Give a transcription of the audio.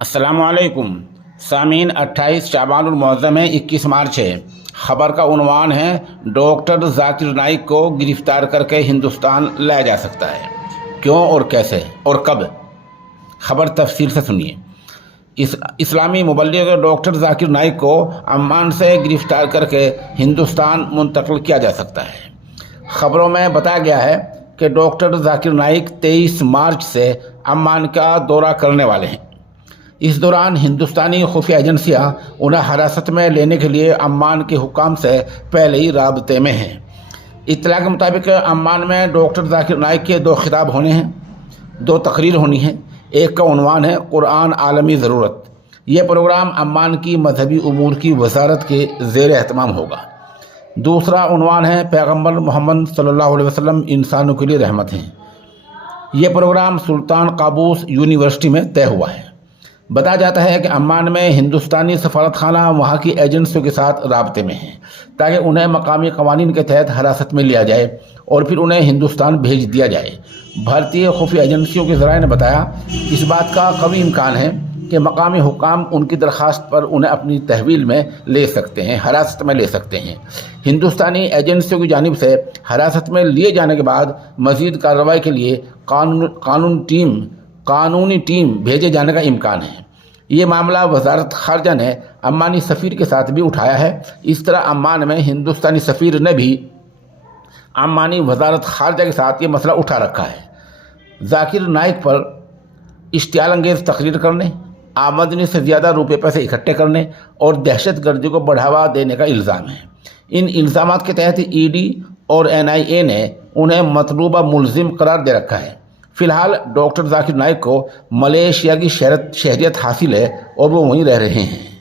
अस्सलाम वालेकुम सामीन। 28 शाबान मुअज़्ज़म है, 21 मार्च है। खबर का उन्वान है डॉक्टर जाकिर नाइक को गिरफ्तार करके हिंदुस्तान लाया जा सकता है। क्यों और कैसे और कब? खबर तफसील से सुनिए। इस्लामी मुबल्लिग डॉक्टर जाकिर नाइक को अम्मान से गिरफ्तार करके हिंदुस्तान मुंतकिल किया जा सकता है। खबरों में बताया गया है कि डॉक्टर जाकिर नाइक 23 मार्च से अम्मान का दौरा करने वाले हैं। इस दौरान हिंदुस्तानी खुफिया एजेंसियां उन्हें हिरासत में लेने के लिए अम्मान के हुक्काम से पहले ही राब्ते में हैं। इत्तला के मुताबिक अम्मान में डॉक्टर जाकिर नाइक के 2 खिताब होने हैं, 2 तकरीर होनी है। एक का उन्वान है कुरान आलमी ज़रूरत। यह प्रोग्राम अम्मान की मजहबी उमूर की वजारत के ज़ेर एहतमाम होगा। दूसरा उन्वान है पैगम्बर मोहम्मद सल्लल्लाहु अलैहि वसल्लम इंसानों के लिए रहमत हैं। यह प्रोग्राम सुल्तान काबूस यूनिवर्सिटी में तय हुआ है। बताया जाता है कि अम्मान में हिंदुस्तानी सफारत खाना वहाँ की एजेंसियों के साथ राब्ते में है ताकि उन्हें मकामी कवानीन के तहत हिरासत में लिया जाए और फिर उन्हें हिंदुस्तान भेज दिया जाए। भारतीय खुफिया एजेंसियों के ज़राए ने बताया इस बात का कवी इम्कान है कि मकामी हुक्काम उनकी दरख्वास्त पर उन्हें अपनी तहवील में ले सकते हैं, हिरासत में ले सकते हैं। हिंदुस्तानी एजेंसियों की जानिब से हिरासत में लिए जाने के बाद मज़ीद कार्रवाई के लिए कानूनी टीम भेजे जाने का इम्कान है। ये मामला वजारत खारजा ने अम्मानी सफ़ीर के साथ भी उठाया है। इस तरह अम्मान में हिंदुस्तानी सफ़ीर ने भी अम्मानी वजारत खारजा के साथ ये मसला उठा रखा है। जाकिर नाइक पर इश्तियाल अंगेज़ तकरीर करने, आमदनी से ज़्यादा रुपये पैसे इकट्ठे करने और दहशत गर्दी को बढ़ावा देने का इल्ज़ाम है। इन इल्ज़ामात के तहत ईडी और NIA ने उन्हें मतलूबा मुलजिम करार दे रखा है। फ़िलहाल डॉक्टर जाकिर नाइक को मलेशिया की शहरियत हासिल है और वो वहीं रह रहे हैं।